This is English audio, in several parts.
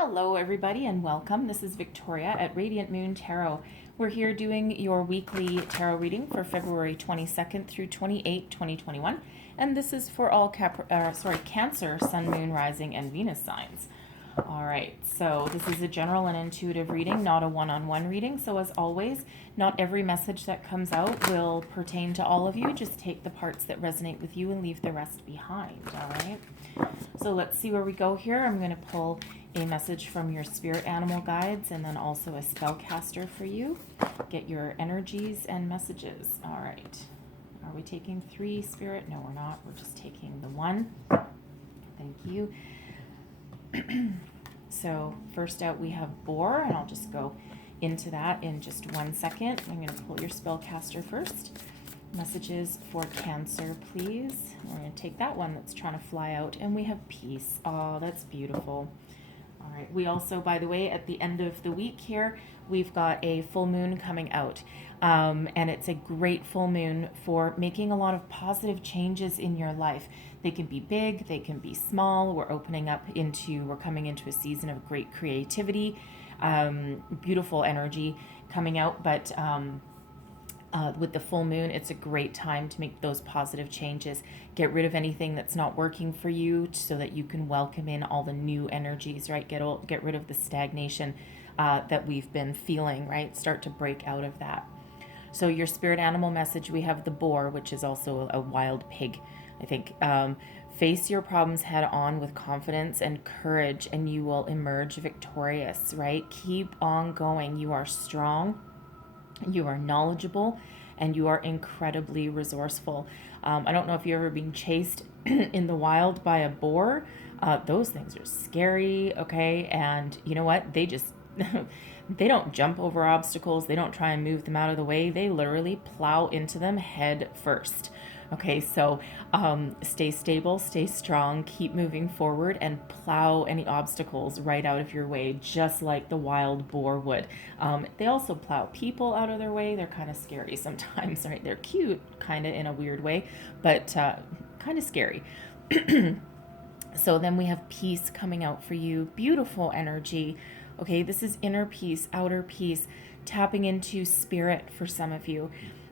Hello, everybody, and welcome. This is Victoria at Radiant Moon Tarot. We're here doing your weekly tarot reading for February 22nd through 28, 2021. And this is for all Cancer, Sun, Moon, Rising, and Venus signs. All right, so this is a general and intuitive reading, not a one-on-one reading. So as always, not every message that comes out will pertain to all of you. Just take the parts that resonate with you and leave the rest behind, all right? So let's see where we go here. I'm going to pull a message from your spirit animal guides and then also a spellcaster for you. Get your energies and messages. All right. Are we taking 3 spirit? No, we're not. We're just taking the 1. Thank you. So first out we have boar, and I'll just go into that in just 1 second. I'm going to pull your spellcaster first. Messages for Cancer, please. We're going to take that one that's trying to fly out, and we have peace. Oh, that's beautiful. All right. We also, by the way, at the end of the week here, we've got a full moon coming out. And it's a great full moon for making a lot of positive changes in your life. They can be big, they can be small. We're coming into a season of great creativity, beautiful energy coming out, but with the full moon, it's a great time to make those positive changes. Get rid of anything that's not working for you so that you can welcome in all the new energies, right? Get rid of the stagnation that we've been feeling, right? Start to break out of that. So your spirit animal message, we have the boar, which is also a wild pig, I think. Face your problems head on with confidence and courage, and you will emerge victorious, right? Keep on going. You are strong. You are knowledgeable, and you are incredibly resourceful. I don't know if you've ever been chased in the wild by a boar. Those things are scary, okay? And you know what? They just, they don't jump over obstacles. They don't try and move them out of the way. They literally plow into them head first. Okay, so stay stable, stay strong, keep moving forward, and plow any obstacles right out of your way, just like the wild boar would. They also plow people out of their way. They're kind of scary sometimes, right? They're cute, kind of in a weird way, but kind of scary. So then we have peace coming out for you. Beautiful energy. Okay, this is inner peace, outer peace, tapping into spirit for some of you.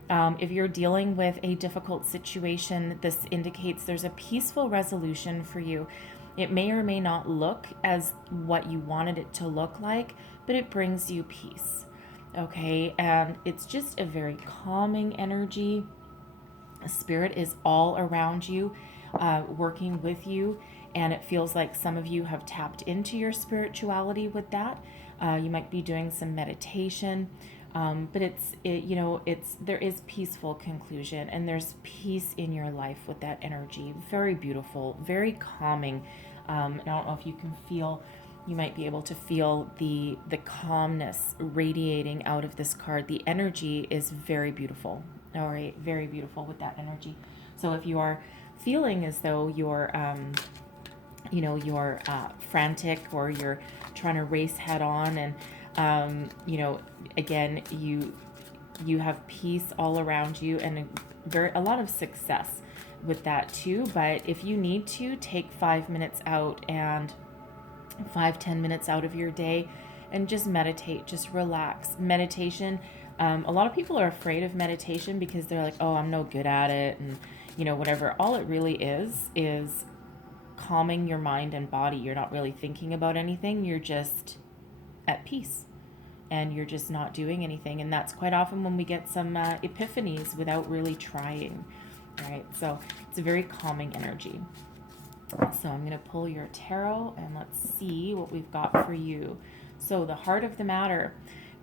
If you're dealing with a difficult situation, this indicates there's a peaceful resolution for you. It may or may not look as what you wanted it to look like, but it brings you peace. Okay, and it's just a very calming energy. Spirit is all around you, working with you, and it feels like some of you have tapped into your spirituality with that. You might be doing some meditation. But there is peaceful conclusion, and there's peace in your life with that energy. Very beautiful, very calming. I don't know if you can feel, you might be able to feel the calmness radiating out of this card. The energy is very beautiful. All right, very beautiful with that energy. So if you are feeling as though you're frantic, or you're trying to race head on, and again, you have peace all around you, and a lot of success with that too. But if you need to, take 5 minutes out, and 5-10 minutes out of your day, and just meditate, just relax. Meditation, a lot of people are afraid of meditation because they're like, oh, I'm no good at it, and whatever. All it really is calming your mind and body. You're not really thinking about anything. You're just at peace, and you're just not doing anything. And that's quite often when we get some epiphanies without really trying. All right, so it's a very calming energy. So I'm going to pull your tarot, and let's see what we've got for you. So the heart of the matter,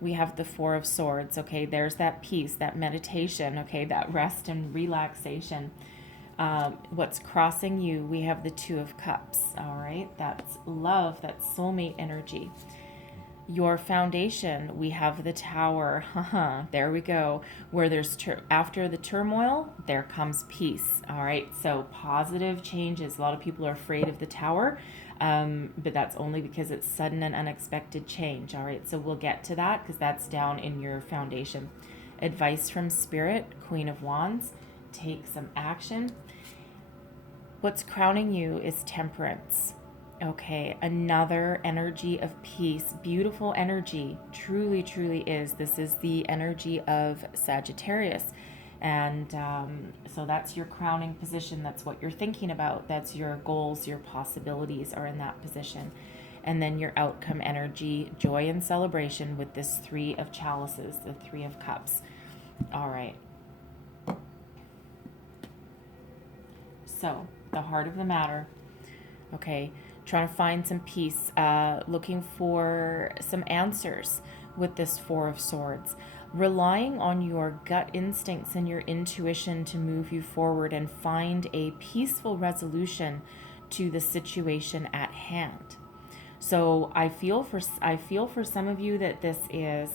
we have the 4 of Swords. Okay, there's that peace, that meditation, okay, that rest and relaxation. What's crossing you, we have the 2 of Cups. All right, that's love, that's soulmate energy. Your foundation, we have the Tower. There we go. Where there's after the turmoil, there comes peace. All right, so positive changes. A lot of people are afraid of the Tower, but that's only because it's sudden and unexpected change. All right, so we'll get to that because that's down in your foundation. Advice from Spirit, Queen of Wands. Take some action. What's crowning you is Temperance. Okay, another energy of peace, beautiful energy, truly, truly is. This is the energy of Sagittarius. And so that's your crowning position. That's what you're thinking about. That's your goals, your possibilities are in that position. And then your outcome energy, joy and celebration with this Three of Chalices, the Three of Cups. All right. So, the heart of the matter, okay, trying to find some peace, looking for some answers with this Four of Swords, relying on your gut instincts and your intuition to move you forward and find a peaceful resolution to the situation at hand. So I feel for some of you that this is,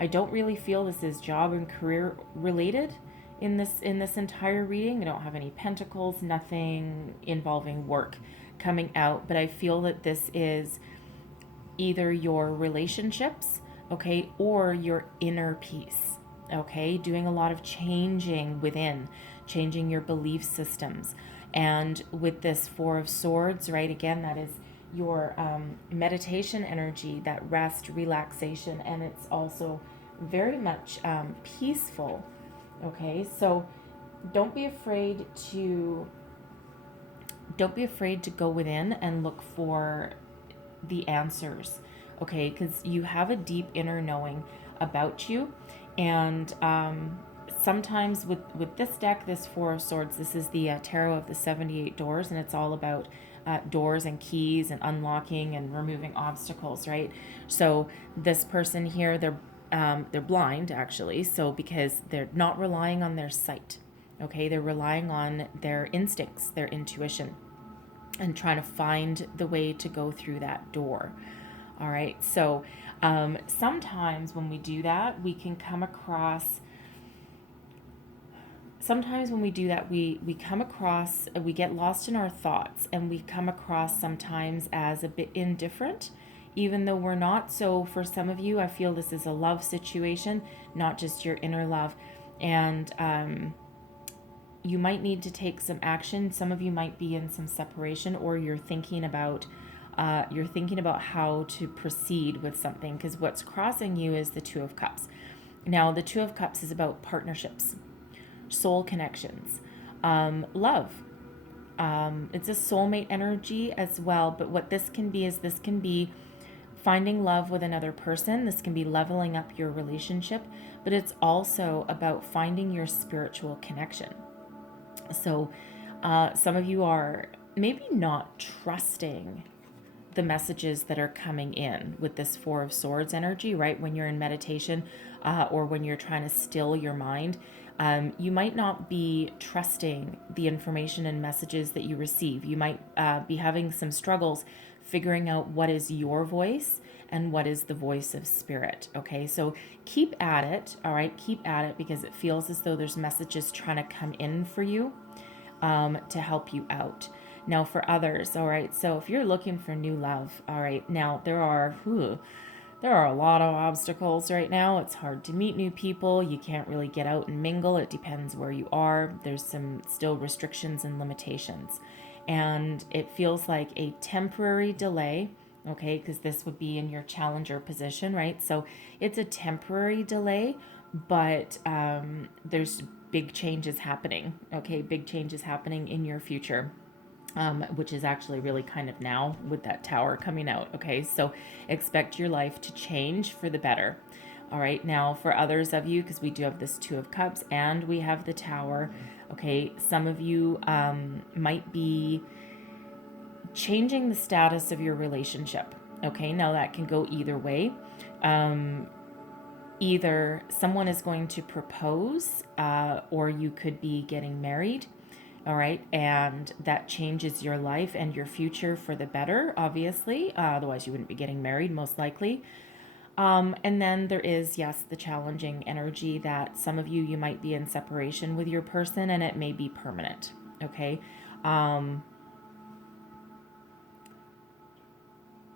I don't really feel this is job and career related in this entire reading. I don't have any pentacles, nothing involving work coming out, but I feel that this is either your relationships, okay, or your inner peace, okay, doing a lot of changing within, changing your belief systems. And with this Four of Swords, right, again, that is your meditation energy, that rest, relaxation, and it's also very much peaceful, okay? So don't be afraid to go within and look for the answers, okay? Because you have a deep inner knowing about you. And sometimes with this deck, this Four of Swords, this is the tarot of the 78 doors, and it's all about doors and keys and unlocking and removing obstacles, right? So this person here, they're blind actually, so because they're not relying on their sight, okay? They're relying on their instincts, their intuition, and trying to find the way to go through that door. All right, so sometimes when we do that, we can come across, we come across, we get lost in our thoughts, and we come across sometimes as a bit indifferent, even though we're not. So for some of you, I feel this is a love situation, not just your inner love. And you might need to take some action. Some of you might be in some separation, or you're thinking about how to proceed with something, because what's crossing you is the Two of Cups. Now, the Two of Cups is about partnerships, soul connections, love. It's a soulmate energy as well. But what this can be is finding love with another person. This can be leveling up your relationship, but it's also about finding your spiritual connection. So some of you are maybe not trusting the messages that are coming in with this Four of Swords energy, right? When you're in meditation or when you're trying to still your mind, you might not be trusting the information and messages that you receive. You might be having some struggles figuring out what is your voice and what is the voice of spirit, okay? So keep at it, all right? Keep at it, because it feels as though there's messages trying to come in for you to help you out. Now for others, all right, so if you're looking for new love, all right, now there are a lot of obstacles right now. It's hard to meet new people. You can't really get out and mingle. It depends where you are. There's some still restrictions and limitations. And it feels like a temporary delay, okay, because this would be in your challenger position, right? So it's a temporary delay, but there's big changes happening, okay? Big changes happening in your future. Which is actually really kind of now with that tower coming out, okay? So expect your life to change for the better. All right, now for others of you, because we do have this Two of Cups and we have the tower, okay? Some of you might be changing the status of your relationship, okay? Now that can go either way. Either someone is going to propose or you could be getting married. All right, and that changes your life and your future for the better, obviously. Otherwise, you wouldn't be getting married, most likely. And then there is, yes, the challenging energy that some of you might be in separation with your person, and it may be permanent, okay?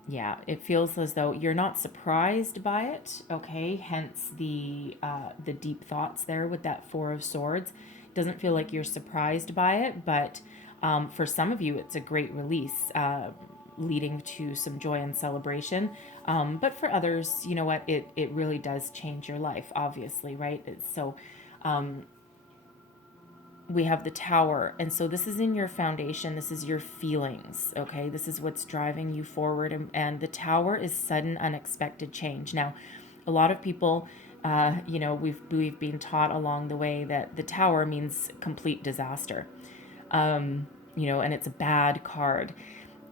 Yeah, it feels as though you're not surprised by it, okay? Hence the deep thoughts there with that Four of Swords. It doesn't feel like you're surprised by it, but for some of you, it's a great release. leading to some joy and celebration. But for others, you know what, it really does change your life, obviously, right? We have the Tower. And so this is in your foundation. This is your feelings. Okay. This is what's driving you forward. And the Tower is sudden, unexpected change. Now, a lot of people, we've been taught along the way that the Tower means complete disaster. And it's a bad card.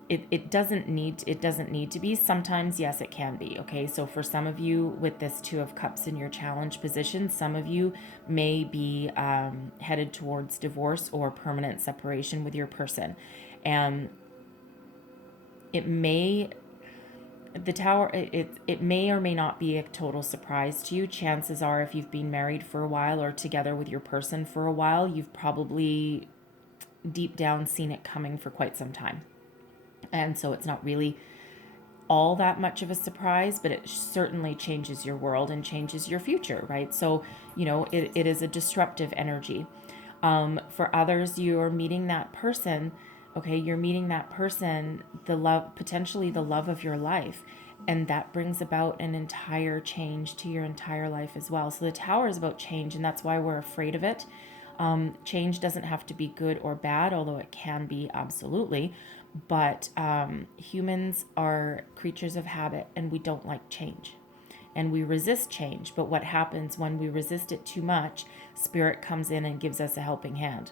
It doesn't need to be. Sometimes, yes, it can be. Okay, so for some of you with this Two of Cups in your challenge position, some of you may be headed towards divorce or permanent separation with your person, and the Tower, it may or may not be a total surprise to you. Chances are, if you've been married for a while or together with your person for a while, you've probably deep down seen it coming for quite some time. And so it's not really all that much of a surprise, but it certainly changes your world and changes your future, right? So, it is a disruptive energy. For others, you're meeting that person, okay? You're meeting that person, potentially the love of your life. And that brings about an entire change to your entire life as well. So the Tower is about change, and that's why we're afraid of it. Change doesn't have to be good or bad, although it can be, absolutely. But humans are creatures of habit, and we don't like change. And we resist change. But what happens when we resist it too much, Spirit comes in and gives us a helping hand.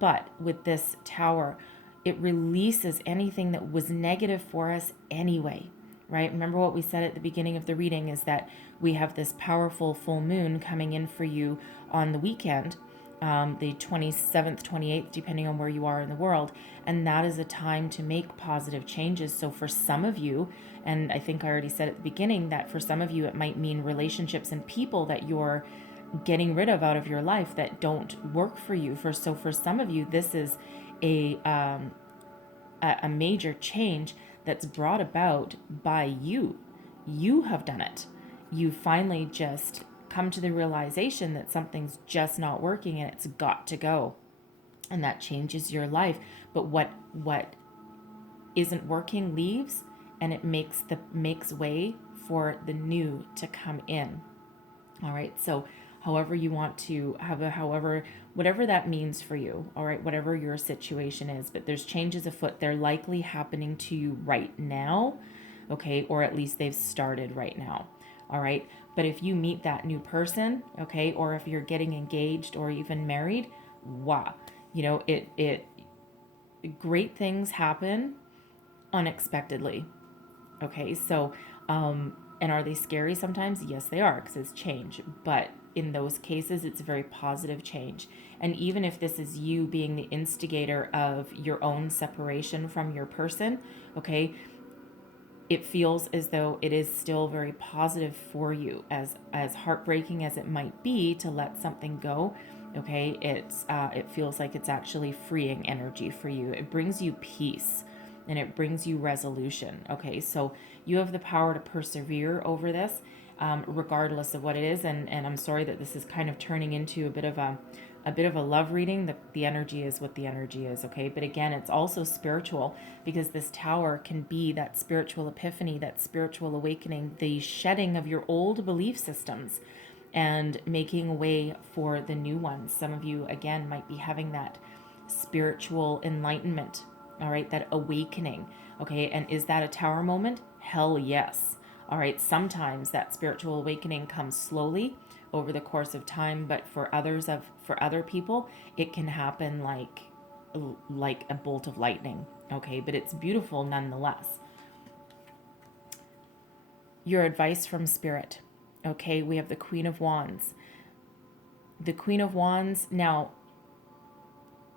But with this Tower, it releases anything that was negative for us anyway, right? Remember what we said at the beginning of the reading is that we have this powerful full moon coming in for you on the weekend, the 27th, 28th, depending on where you are in the world. And that is a time to make positive changes. So for some of you, and I think I already said at the beginning that for some of you, it might mean relationships and people that you're getting rid of out of your life that don't work for you. So for some of you, this is a major change that's brought about by you. You have done it. You finally just come to the realization that something's just not working and it's got to go. And that changes your life. But what isn't working leaves, and it makes way for the new to come in. All right. So however you want to whatever that means for you. All right. Whatever your situation is, but there's changes afoot. They're likely happening to you right now. Okay. Or at least they've started right now. All right. But if you meet that new person, okay, or if you're getting engaged or even married, wow, great things happen unexpectedly. Okay. So, and are they scary sometimes? Yes, they are, because it's change. But in those cases, it's a very positive change. And even if this is you being the instigator of your own separation from your person, okay, it feels as though it is still very positive for you, as heartbreaking as it might be to let something go. Okay, it feels like it's actually freeing energy for you. It brings you peace and it brings you resolution. Okay, so you have the power to persevere over this, regardless of what it is. And I'm sorry that this is kind of turning into a bit of a love reading. The energy is what the energy is, okay? But again, it's also spiritual, because this Tower can be that spiritual epiphany, that spiritual awakening, the shedding of your old belief systems and making way for the new ones. Some of you, again, might be having that spiritual enlightenment, all right? That awakening, okay? And is that a Tower moment? Hell yes. All right, sometimes that spiritual awakening comes slowly over the course of time, but for other people, it can happen like a bolt of lightning, okay? But it's beautiful nonetheless. Your advice from Spirit, okay? We have the Queen of Wands. The Queen of Wands, now,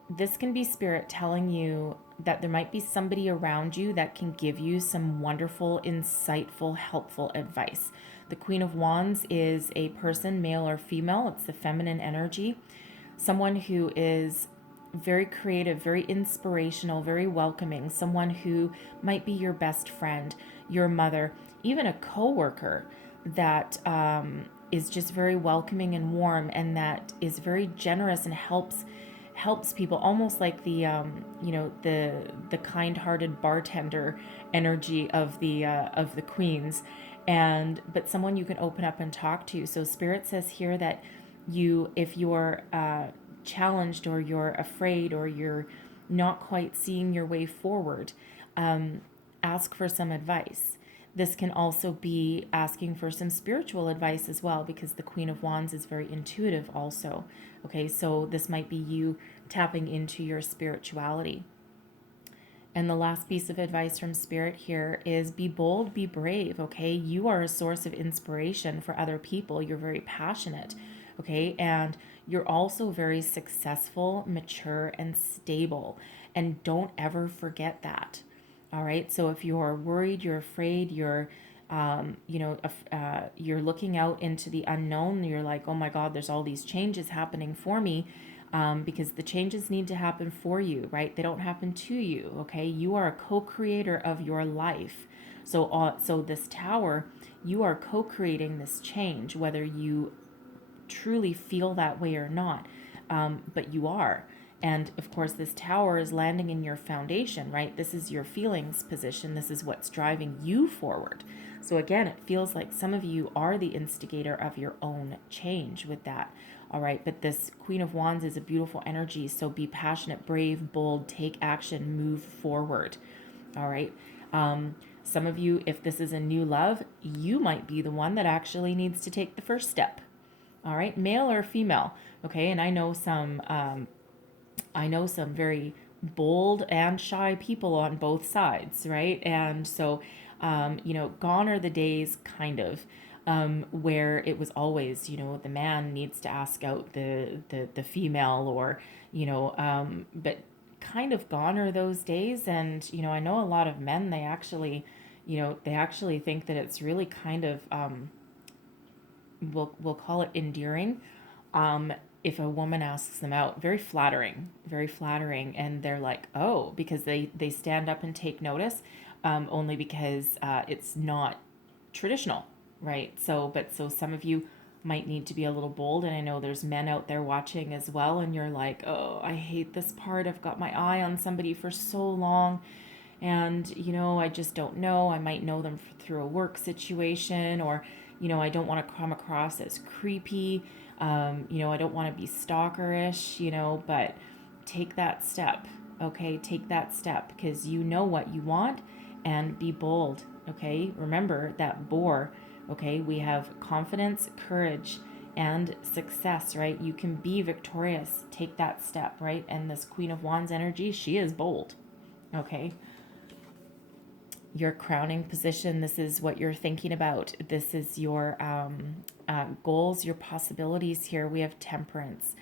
this can be Spirit telling you that there might be somebody around you that can give you some wonderful, insightful, helpful advice. The Queen of Wands is a person, male or female. It's the feminine energy. Someone who is very creative, very inspirational, very welcoming. Someone who might be your best friend, your mother, even a coworker that is just very welcoming and warm, and that is very generous and helps helps people, almost like the the kind-hearted bartender energy of the queens, and but someone you can open up and talk to. So Spirit says here that if you're challenged, or you're afraid, or you're not quite seeing your way forward, ask for some advice. This can also be asking for some spiritual advice as well, because the Queen of Wands is very intuitive also. Okay, so this might be you tapping into your spirituality. And the last piece of advice from Spirit here is be bold, be brave, okay? You are a source of inspiration for other people. You're very passionate, okay? And you're also very successful, mature, and stable. And don't ever forget that. All right. So if you're worried, you're afraid, you're looking out into the unknown, you're like, oh my God, there's all these changes happening for me, because the changes need to happen for you, right? They don't happen to you. Okay. You are a co-creator of your life. So this tower, you are co-creating this change, whether you truly feel that way or not, but you are. And of course, this tower is landing in your foundation, right? This is your feelings position. This is what's driving you forward. So again, it feels like some of you are the instigator of your own change with that. All right. But this Queen of Wands is a beautiful energy. So be passionate, brave, bold, take action, move forward. All right. Some of you, if this is a new love, you might be the one that actually needs to take the first step. All right. Male or female. Okay. And I know some very bold and shy people on both sides, right? And so, gone are the days, kind of, where it was always, the man needs to ask out the female, or, but kind of gone are those days. And, I know a lot of men, they actually think that it's really kind of, we'll call it endearing, if a woman asks them out. Very flattering, very flattering. And they're like, oh, because they stand up and take notice, only because it's not traditional, right? So some of you might need to be a little bold. And I know there's men out there watching as well, and you're like, oh, I hate this part. I've got my eye on somebody for so long, and I just don't know. I might know them through a work situation, or I don't want to come across as creepy. I don't want to be stalkerish, but take that step. Okay. Take that step, because you know what you want, and be bold. Okay. Remember that boar. Okay. We have confidence, courage, and success, right? You can be victorious. Take that step, right? And this Queen of Wands energy, she is bold. Okay. Your crowning position, this is what you're thinking about. This is your goals, your possibilities here. We have Temperance.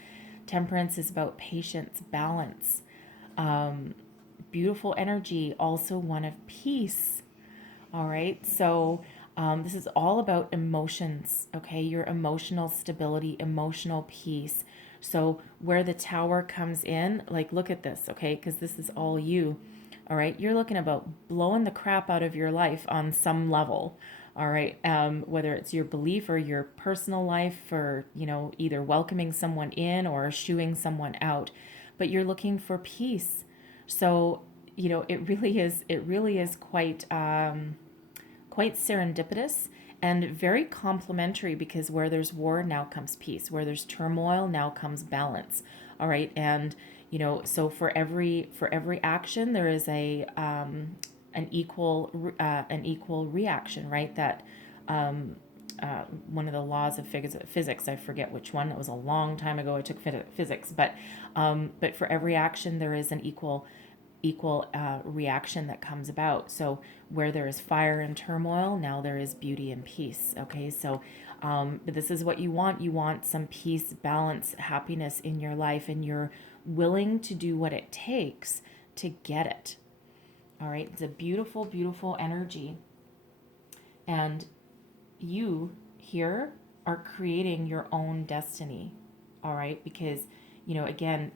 Temperance is about patience, balance, beautiful energy, also one of peace. All right. So this is all about emotions. Okay. Your emotional stability, emotional peace. So where the tower comes in, like, look at this. Okay. Because this is all you. All right. You're looking about blowing the crap out of your life on some level. All right. Whether it's your belief or your personal life, or, either welcoming someone in or shooing someone out, but you're looking for peace. So, it really is quite serendipitous and very complementary, because where there's war, now comes peace. Where there's turmoil, now comes balance. All right. And, so for every action, there is an equal reaction, right? That one of the laws of physics, I forget which one. It was a long time ago. I took physics, but for every action, there is an equal reaction that comes about. So where there is fire and turmoil, now there is beauty and peace. Okay, so but this is what you want. You want some peace, balance, happiness in your life, and you're willing to do what it takes to get it. All right, it's a beautiful, beautiful energy. And you here are creating your own destiny. All right, because, again,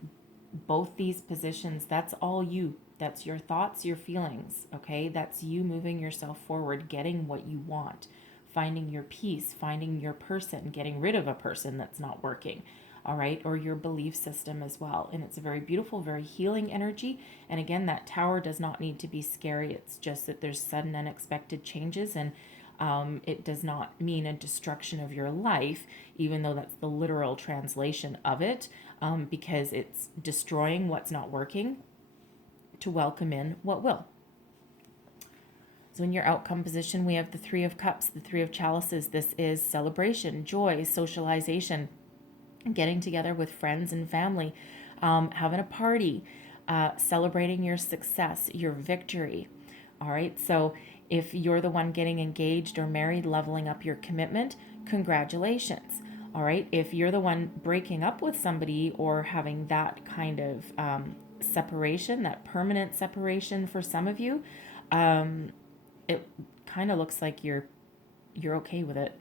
both these positions, that's all you. That's your thoughts, your feelings. Okay, that's you moving yourself forward, getting what you want, finding your peace, finding your person, getting rid of a person that's not working. all right, or your belief system as well. And it's a very beautiful, very healing energy. And again, that Tower does not need to be scary. It's just that there's sudden, unexpected changes, and it does not mean a destruction of your life, even though that's the literal translation of it, because it's destroying what's not working to welcome in what will. So in your outcome position, we have the Three of Cups, the Three of Chalices. This is celebration, joy, socialization, getting together with friends and family, having a party, celebrating your success, your victory. All right, so if you're the one getting engaged or married, leveling up your commitment, congratulations. All right, if you're the one breaking up with somebody or having that kind of separation, that permanent separation for some of you, it kind of looks like you're okay with it.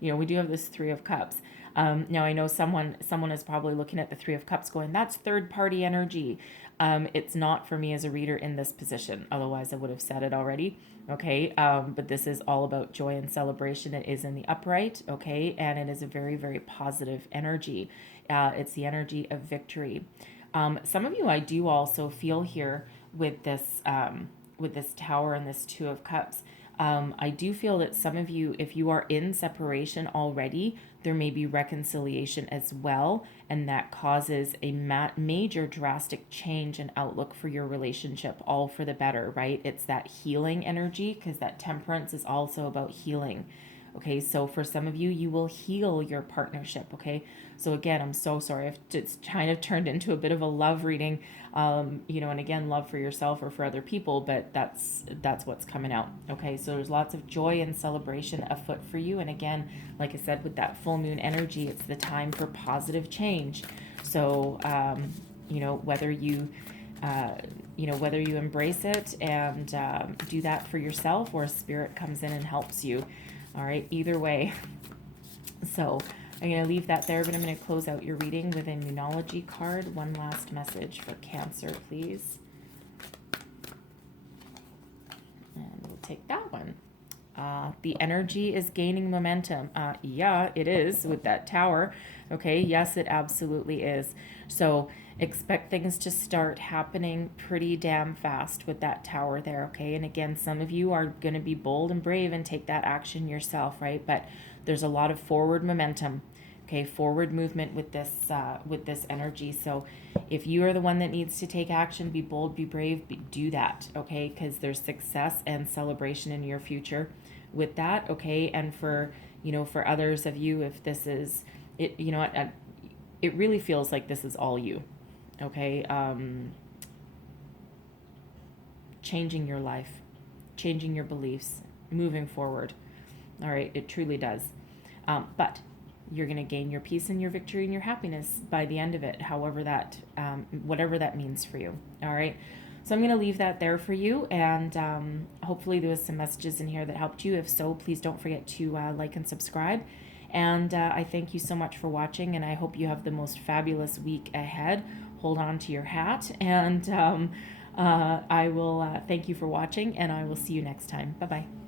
We do have this Three of Cups. Now I know someone is probably looking at the Three of Cups going, that's third party energy. It's not for me as a reader in this position. Otherwise I would have said it already. Okay. But this is all about joy and celebration. It is in the upright. Okay. And it is a very, very positive energy. It's the energy of victory. Some of you, I do also feel here with this Tower and this Two of Cups. I do feel that some of you, if you are in separation already, there may be reconciliation as well, and that causes a major drastic change in outlook for your relationship, all for the better, right? It's that healing energy, because that Temperance is also about healing. Okay, so for some of you, you will heal your partnership. Okay, so again, I'm so sorry if it's kind of turned into a bit of a love reading, and again, love for yourself or for other people, but that's what's coming out. Okay, so there's lots of joy and celebration afoot for you, and again, like I said, with that full moon energy, it's the time for positive change. So whether you embrace it and do that for yourself, or Spirit comes in and helps you. All right, either way. So I'm going to leave that there, but I'm going to close out your reading with a Moonology card. One last message for Cancer, please. And we'll take that one. The energy is gaining momentum. Yeah, it is with that Tower. Okay, yes, it absolutely is. So expect things to start happening pretty damn fast with that Tower there, okay? And again, some of you are going to be bold and brave and take that action yourself, right? But there's a lot of forward momentum, okay? Forward movement with this energy. So if you are the one that needs to take action, be bold, be brave, do that, okay? Because there's success and celebration in your future with that, okay? And for others of you, if this is it, it really feels like this is all you. Okay, changing your life, changing your beliefs, moving forward. All right, it truly does. But you're going to gain your peace and your victory and your happiness by the end of it, however that, whatever that means for you. All right, so I'm going to leave that there for you, and hopefully there was some messages in here that helped you. If so, please don't forget to like and subscribe. And I thank you so much for watching, and I hope you have the most fabulous week ahead. Hold on to your hat, and I will thank you for watching, and I will see you next time. Bye-bye.